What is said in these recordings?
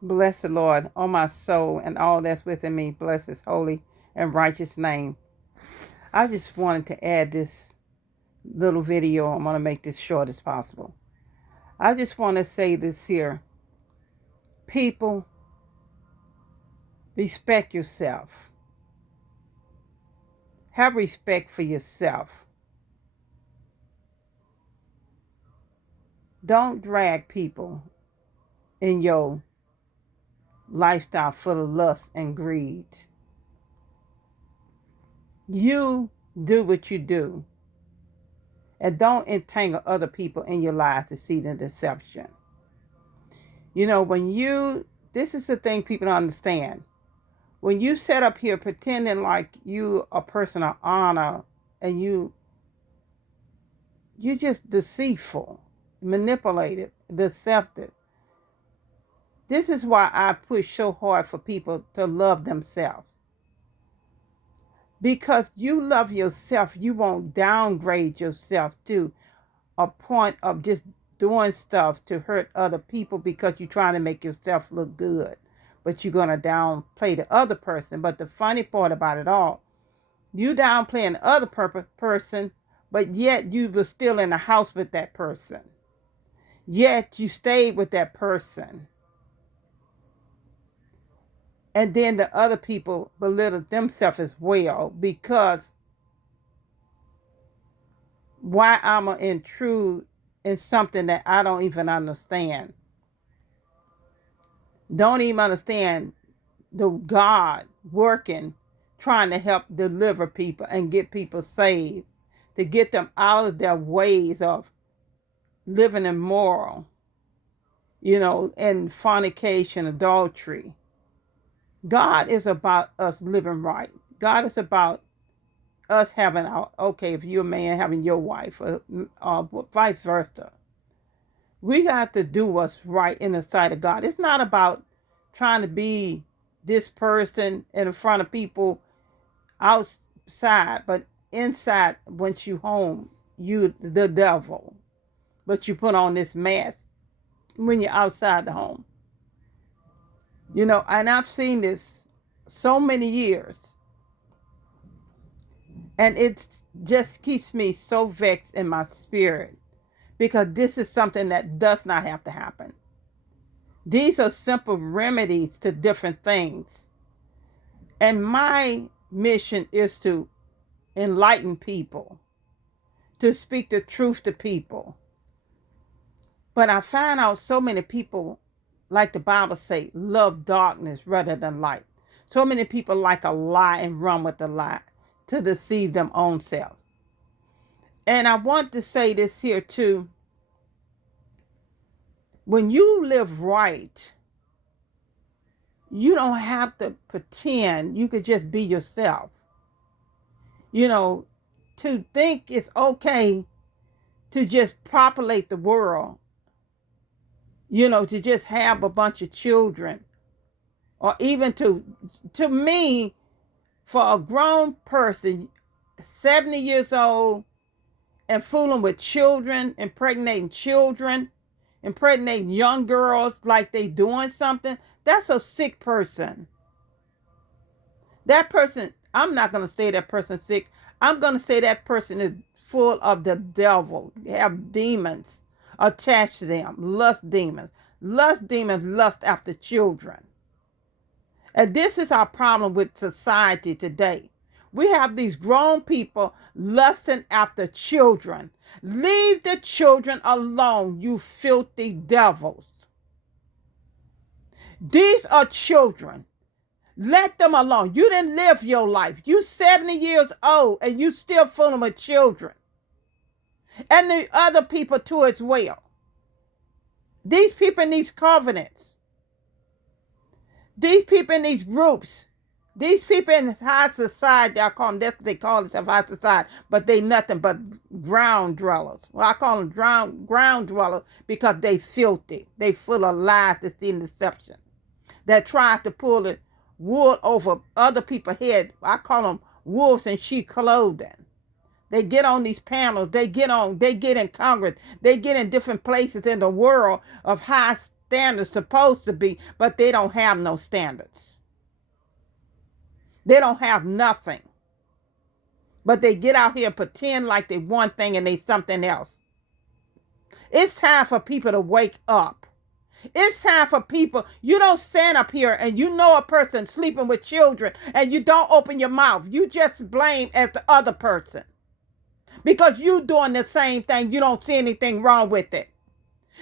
Bless the Lord, O my soul, and all that's within me. Bless his holy and righteous name. I just wanted to add this little video. I'm going to make this short as possible. I just want to say this here. People, respect yourself. Have respect for yourself. Don't drag people in your lifestyle full of lust and greed. You do what you do, and don't entangle other people in your lives to see the deception. This is the thing people don't understand. When you set up here pretending like you a person of honor and you just deceitful, manipulated, deceptive. This is why I push so hard for people to love themselves. Because you love yourself, you won't downgrade yourself to a point of just doing stuff to hurt other people because you're trying to make yourself look good. But you're going to downplay the other person. But the funny part about it all, you downplaying the other person, but yet you were still in the house with that person. Yet you stayed with that person. And then the other people belittle themselves as well, because why I'm going to intrude in something that I don't even understand. Don't even understand the God working, trying to help deliver people and get people saved, to get them out of their ways of living immoral, and fornication, adultery. God is about us living right. God is about us having if you're a man, having your wife, or vice versa. We got to do what's right in the sight of God. It's not about trying to be this person in front of people outside, but inside, once you home, you the devil. But you put on this mask when you're outside the home. And I've seen this so many years. And it just keeps me so vexed in my spirit, because this is something that does not have to happen. These are simple remedies to different things. And my mission is to enlighten people, to speak the truth to people. But I find out so many people, like the Bible say, love darkness rather than light. So many people like a lie and run with the lie to deceive them own self. And I want to say this here too. When you live right, you don't have to pretend. You could just be yourself. To think it's okay to just populate the world, to just have a bunch of children, or even to me, for a grown person, 70 years old, and fooling with children, impregnating young girls like they doing something, that's a sick person. That person, I'm not going to say that person's sick. I'm going to say that person is full of the devil. They have demons attached to them, lust demons. Lust demons lust after children. And this is our problem with society today. We have these grown people lusting after children. Leave the children alone, you filthy devils. These are children. Let them alone. You didn't live your life. You 70 years old and you still fooling with children. And the other people too as well. These people in these covenants. These people in these groups. These people in high society, I call them, that's what they call themselves, high society, but they nothing but ground dwellers. Well, I call them ground dwellers because they filthy. They full of lies, deceit, and deception. That tries to pull the wool over other people's head. I call them wolves in sheep clothing. They get on these panels. They get in Congress. They get in different places in the world of high standards supposed to be, but they don't have no standards. They don't have nothing. But they get out here and pretend like they one thing and they something else. It's time for people to wake up. It's time for people. You don't stand up here and you know a person sleeping with children and you don't open your mouth. You just blame as the other person. Because you doing the same thing. You don't see anything wrong with it.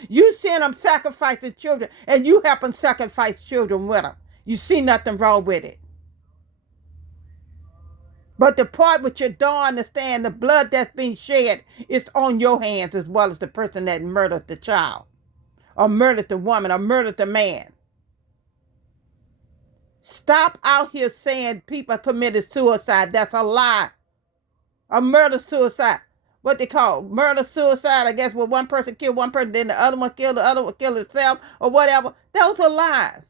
You see them sacrificing children and you help them sacrifice children with them. You see nothing wrong with it. But the part which you don't understand, the blood that's being shed is on your hands as well as the person that murdered the child or murdered the woman or murdered the man. Stop out here saying people committed suicide. That's a lie. A murder-suicide. What they call murder-suicide, I guess, where one person killed one person, then the other one killed itself or whatever. Those are lies.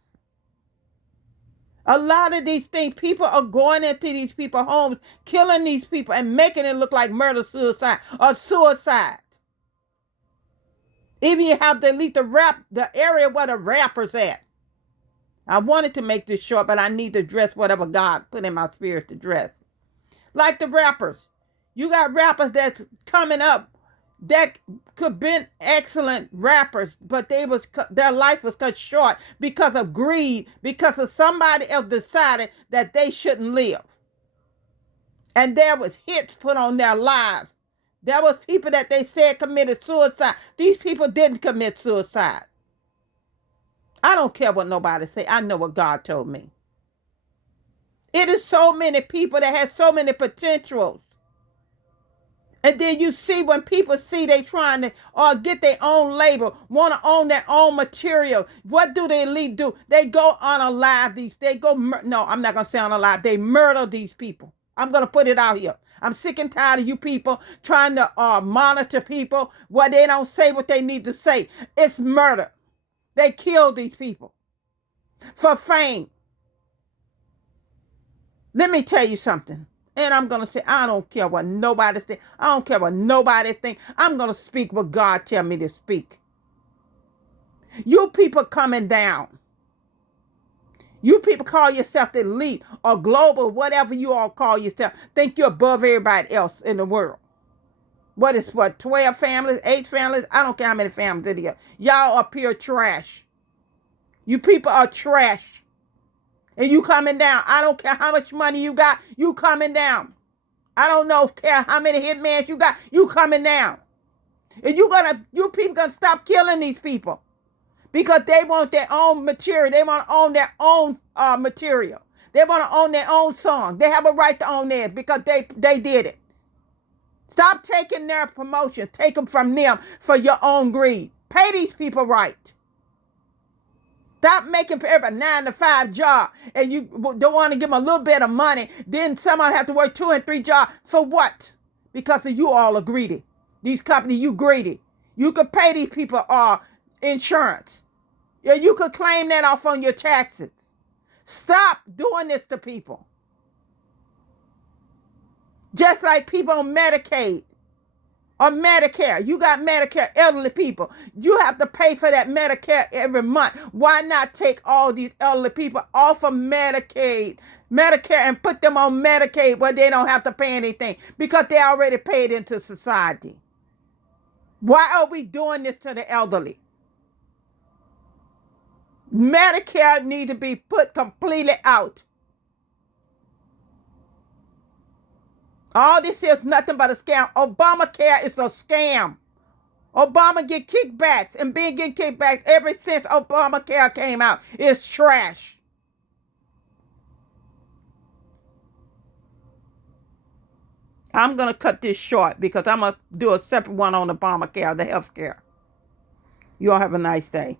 A lot of these things, people are going into these people's homes, killing these people and making it look like murder-suicide or suicide. Even you have to delete the area where the rapper's at. I wanted to make this short, but I need to address whatever God put in my spirit to address. Like the rappers. You got rappers that's coming up that could been excellent rappers, but their life was cut short because of greed, because of somebody else decided that they shouldn't live. And there was hits put on their lives. There was people that they said committed suicide. These people didn't commit suicide. I don't care what nobody say. I know what God told me. It is so many people that have so many potentials. And then you see when people see they trying to get their own label, want to own their own material. What do the elite do? They go unalive these. No, I'm not going to say unalive. They murder these people. I'm going to put it out here. I'm sick and tired of you people trying to monitor people where they don't say what they need to say. It's murder. They kill these people for fame. Let me tell you something. And I'm going to say, I don't care what nobody say. I don't care what nobody think. I'm going to speak what God tell me to speak. You people coming down. You people call yourself the elite or global, whatever you all call yourself. Think you're above everybody else in the world. What, 12 families, 8 families? I don't care how many families it is. Y'all are pure trash. You people are trash. And you coming down. I don't care how much money you got. You coming down. I don't care how many hitmen you got. You coming down. And you people gonna stop killing these people. Because they want their own material. They want to own their own material. They want to own their own song. They have a right to own theirs because they did it. Stop taking their promotion. Take them from them for your own greed. Pay these people right. Stop making everybody 9-to-5 job and you don't want to give them a little bit of money. Then someone have to work 2 and 3 jobs. For what? Because of you all are greedy. These companies, you greedy. You could pay these people insurance. Yeah, you could claim that off on your taxes. Stop doing this to people. Just like people on Medicaid or Medicare. You got Medicare, elderly people. You have to pay for that Medicare every month. Why not take all these elderly people off of Medicare and put them on Medicaid where they don't have to pay anything because they already paid into society? Why are we doing this to the elderly? Medicare need to be put completely out. All this is nothing but a scam. Obamacare is a scam. Obama get kickbacks and been getting kickbacks ever since Obamacare came out. It's trash. I'm going to cut this short because I'm going to do a separate one on Obamacare, the health care. You all have a nice day.